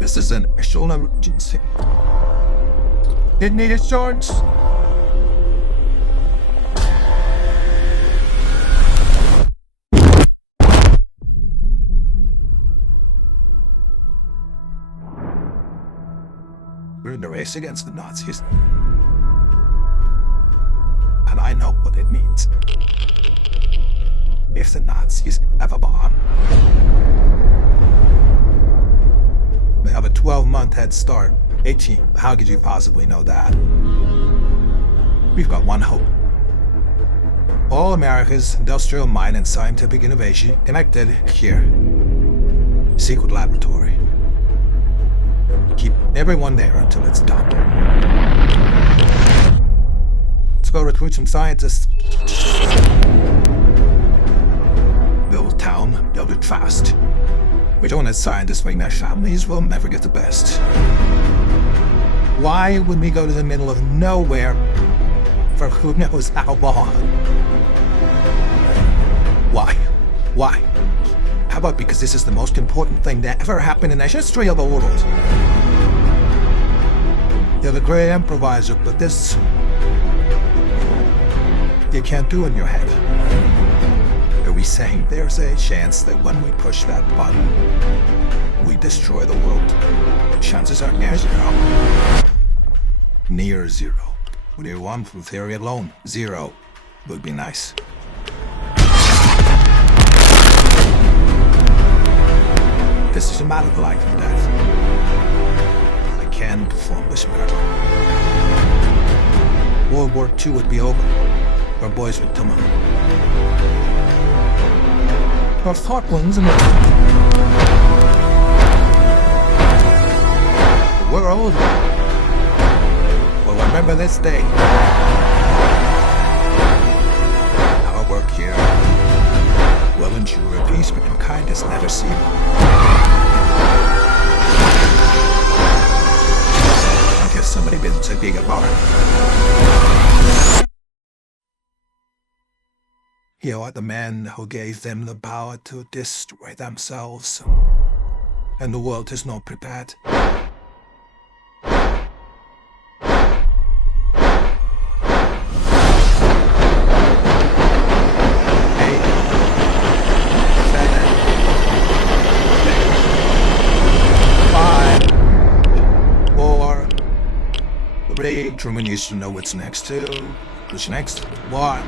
This is an national emergency. Didn't need insurance. We're in the race against the Nazis. And I know what it means. If the Nazis have a bomb, they have a 12-month head start. 18. How could you possibly know that? We've got one hope. All America's industrial might and scientific innovation connected here. Secret laboratory. Keep everyone there until it's done. Let's go recruit some scientists. Build a town, build it fast. We don't let scientists bring their families, we'll never get the best. Why would we go to the middle of nowhere for who knows how long? Why? Why? How about because this is the most important thing that ever happened in the history of the world? You're the great improviser, but this you can't do in your head. Are we saying there's a chance that when we push that button, we destroy the world? Chances are near zero. Near zero. What do you want from theory alone? Zero would be nice. This is a matter of life and death. I can perform this miracle. World War II would be over. Our boys would come home. Our Falklands and the world will remember this day. Our work here will ensure a peace mankind has never seen. I guess somebody built a bigger bar. You are the men who gave them the power to destroy themselves, and the world is not prepared. Truman needs to know what's next too. What's next? What?